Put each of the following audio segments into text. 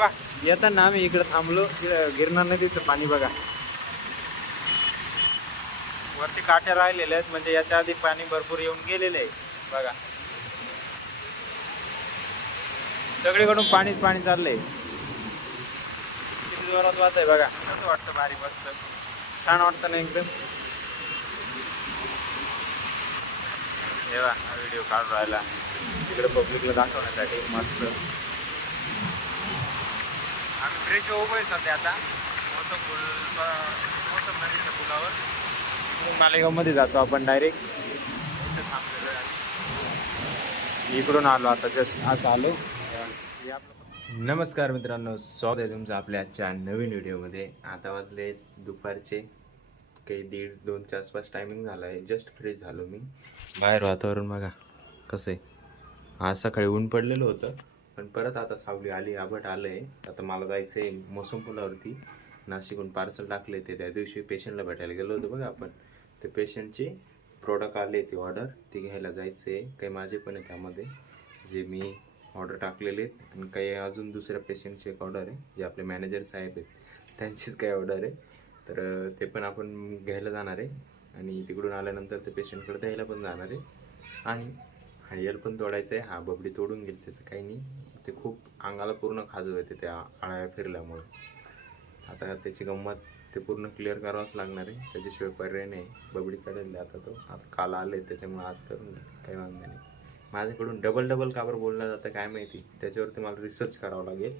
बा येताना आम्ही इकडे थांबलो. गिरनार नदीचं पाणी बघा, वरती काठ्या राहिलेल्या आहेत, म्हणजे याच्या आधी पाणी भरपूर येऊन गेलेले आहे बघा. सगळीकडून पाणीच पाणी चाललंय. किती जोरात वाहत आहे बघा. कसं वाटतं, भारी मस्त छान वाटतं ना एकदम. हे बघा हा व्हिडिओ काढून राहिला तिकडे पब्लिकला दाखवण्यासाठी मस्त. आम्ही ब्रिज उभं आहे सध्या आता मोसम नदीच्या पुलावर. मालेगाव मध्ये जातो आपण डायरेक्ट. इकडून आलो आता, जस्ट असं आलो. नमस्कार मित्रांनो, स्वागत आहे तुमचं आपल्या आजच्या नवीन व्हिडिओमध्ये. आता वाजले दुपारचे काही 1:30-2च्या आसपास टायमिंग झाला आहे. जस्ट फ्रेश झालो मी. बाहेर वातावरण बघा कसं आहे. आज सकाळी ऊन पडलेलं होतं, पण परत आता सावली आली, आभट आलं आहे. आता मला जायचं आहे मोसम पुलावरती. नाशिकहून पार्सल टाकले ते, त्या दिवशी पेशंटला भेटायला गेलो होतो बघा आपण. ते पेशंटची प्रोडक्ट आले, ती ऑर्डर ती घ्यायला जायचं आहे. काही माझे पण आहे त्यामध्ये, जे मी ऑर्डर टाकलेले आहेत. आणि काही अजून दुसऱ्या पेशंटची एक ऑर्डर आहे, जे आपले मॅनेजर साहेब आहेत त्यांचीच काही ऑर्डर आहे. तर ते पण आपण घ्यायला जाणार आहे. आणि तिकडून आल्यानंतर ते पेशंटकडे द्यायला पण जाणार आहे. आणि हायल पण तोडायचं आहे. हा बबडी तोडून गेली, त्याचं काही नाही. ते खूप अंगाला पूर्ण खाजू येते त्या आळ्या फिरल्यामुळे. आता त्याची गंमत ते पूर्ण क्लिअर करावंच लागणार आहे, त्याच्याशिवाय पर्याय नाही. बबडी करेल आता तो. आता काल आले त्याच्यामुळे आज करून काही वांधा नाही. माझ्याकडून डबल कावर बोललं जातं काय माहिती, त्याच्यावरती मला रिसर्च करावं लागेल.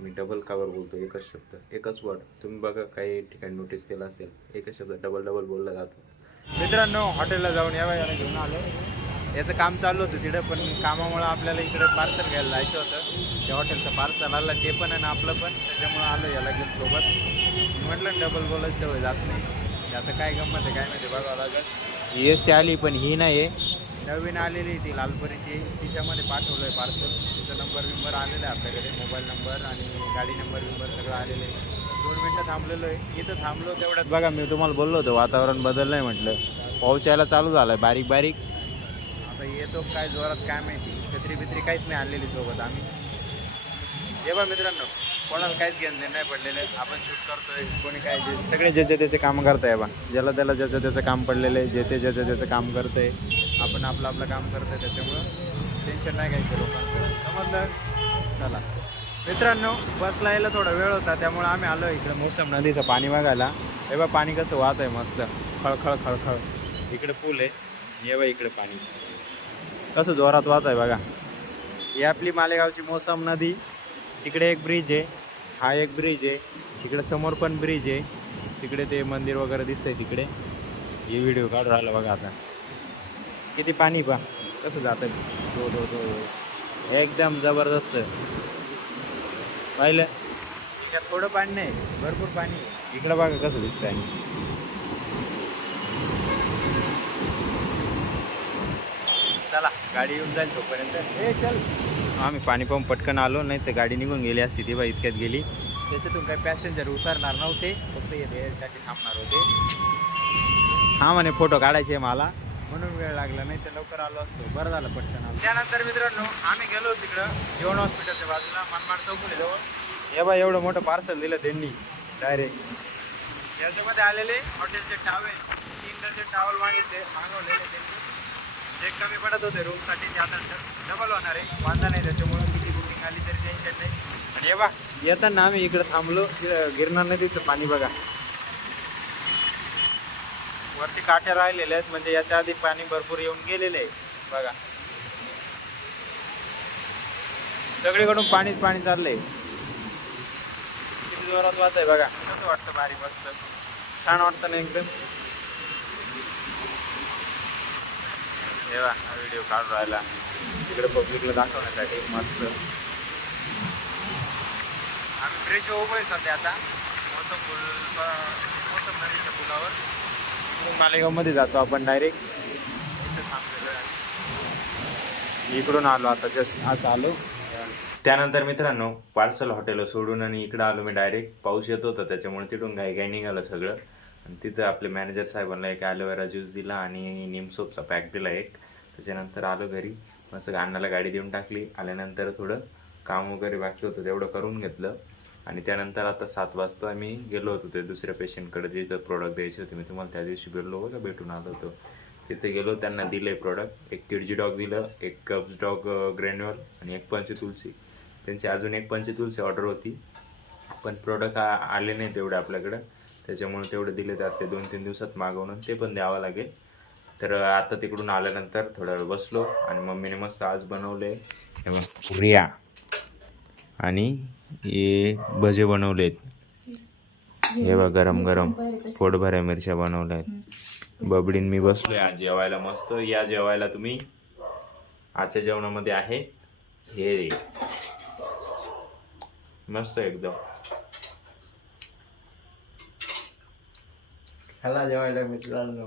मी डबल कावर बोलतो, एकच शब्द एकच वर्ड. तुम्ही बघा काही ठिकाणी नोटीस केलं असेल, एकच शब्द डबल बोललं जातं. मित्रांनो हॉटेलला जाऊन याला घेऊन आलो. याचं काम चालू होतं तिकडं, पण कामामुळं आपल्याला इकडं पार्सल घ्यायला जायचं होतं. त्या हॉटेलचं पार्सल आलं ते पण आणि आपलं पण, त्याच्यामुळं आलो याला घेऊन सोबत. म्हटलं डबल बोलायची सवय जात नाही. आता काय गंमत आहे काय माहिती, बघावं लागेल. ही एस टी आली, पण ही नाही आहे, नवीन आलेली ती लालपरीची. तिच्यामध्ये पाठवलं आहे पार्सल. तिचा नंबर आलेला आहे आपल्याकडे, मोबाईल नंबर आणि गाडी नंबर सगळं आलेलं आहे. 2 मिनटं थांबलेलो आहे इथं. थांबलो तेवढ्यात बघा, मी तुम्हाला बोललो होतो वातावरण बदललं आहे म्हटलं. पाऊस यायला चालू झाला आहे बारीक. आता येतो काय जोरात काय माहिती. छत्री काहीच नाही आणलेली सोबत आम्ही. हे बा मित्रांनो, कोणाला काहीच घेणं नाही पडलेलं आहे. आपण शूट करतोय, कोणी काय सगळे ज्याचे त्याचे काम करताय बा. ज्याला त्याला ज्याचं त्याचं काम पडलेलं आहे, ज्याचं त्याचं काम करतंय. आपण आपलं काम करतोय, त्याच्यामुळं टेन्शन नाही घ्यायचं लोकांचं, समजलं. चला मित्रांनो, बसला यायला थोडा वेळ होता, त्यामुळे आम्ही आलो इकडं मोसम नदीचं पाणी बघायला. हे बा पाणी कसं वाहत आहे मस्त, खळखळ. इकडे पूल आहे, हे बा इकडे पाणी कसं जोरात वाहत आहे बघा. ही आपली मालेगावची मोसम नदी. तिकडे एक ब्रिज आहे, हा एक ब्रिज आहे. तिकडे समोर पण ब्रिज आहे. तिकडे ते मंदिर वगैरे दिसतंय तिकडे. हे व्हिडिओ काढून राहिला बघा. आता किती पाणी पा कसं जातं. दो एकदम जबरदस्त पाहिलं. त्यात थोडं पाणी नाही, भरपूर पाणी आहे. इकडं बघा कसं दिसतंय. चला गाडी येऊन जाईल तोपर्यंत. हे चल, आम्ही पाणी पाहून पटकन आलो, नाही तर गाडी निघून गेली असती ती बा. इतक्यात गेली. त्याच्यातून काही पॅसेंजर उतरणार नव्हते, फक्त यासाठी थांबणार होते. हा म्हणे फोटो काढायचे मला, म्हणून वेळ लागला, नाही तर लवकर आलो असतो. बरं झालं पटकन आलो. त्यानंतर मित्रांनो आम्ही गेलो तिकडं जेवण हॉस्पिटलच्या बाजूला, मनमाड चौफुलीजवळ. हे बा एवढं मोठं पार्सल दिलं त्यांनी डायरेक्ट. याच्यामध्ये आलेले हॉटेलचे टावेल, 3 डझन टावल मागवलेले त्यांनी. जे कमी पडत होते रूमसाठी, ते आता डबल होणार आहे. वांधा नाही त्याच्यामुळं, किती बुकिंग आली तरी टेन्शन नाही. आणि हे बा येताना आम्ही इकडं थांबलो. गिरनार नदीचं पाणी बघा, वरती काठ्या राहिलेल्या आहेत, म्हणजे याच्या आधी पाणी भरपूर येऊन गेलेले आहे बघा. सगळीकडून पाणीच पाणी चाललंय. किती जोरात वाहत आहे बघा. कसं वाटतं, भारी मस्त छान वाटतं ना एकदम. तेव्हा हा व्हिडिओ काढून राहिला तिकडे पब्लिकला दाखवण्यासाठी मस्त. आम्ही ब्रिज उभं आहे सध्या आता मोसम नदीच्या पुलावर. मालेगाव मध्ये जातो आपण डायरेक्ट. इथं थांबलेलो आहे. इकडून आलो आता, जस्ट असं आलो. त्यानंतर मित्रांनो पार्सल हॉटेल सोडून आणि इकडं आलो मी डायरेक्ट. पाऊस येत होता त्याच्यामुळे तिथून घाई निघालं सगळं. आणि तिथं आपले मॅनेजर साहेबांना एक ॲलोवेरा ज्यूस दिला आणि निम पॅक दिला एक. त्याच्यानंतर आलो घरी, मस्त अण्णाला गाडी देऊन टाकली. आल्यानंतर थोडं काम वगैरे बाकी होतं तेवढं करून घेतलं. आणि त्यानंतर आता 7 वाजता आम्ही गेलो होतो ते दुसऱ्या पेशंटकडे जिथं प्रोडक्ट द्यायचे होते. मी तुम्हाला त्या दिवशी बोललो बघा भेटून आलो होतो. तिथे गेलो, त्यांना दिले प्रोडक्ट. एक किडजी डॉग दिलं, एक कब्ज डॉग ग्रॅन्युअल आणि एक पंचतुलसी. त्यांची अजून एक पंचतुलसी ऑर्डर होती, पण प्रोडक्ट आले नाही तेवढे आपल्याकडं, त्याच्यामुळे तेवढे दिले तर ते 2-3 दिवसात मागवून ते पण द्यावं लागेल. तर आता तिकडून आल्यानंतर थोडा वेळ बसलो आणि मम्मीने मस्त आज बनवले हे बघ पुऱ्या आणि हे भजे बनवलेत. हे बघ गरम गरम पोटभऱ्या मिरच्या बनवल्या आहेत. बबडीन मी बसलोय आज जेवायला मस्त. या जेवायला तुम्ही. आजच्या जेवणामध्ये आहे हे मस्त एकदम. ह्याला जेवायला मित्रांनो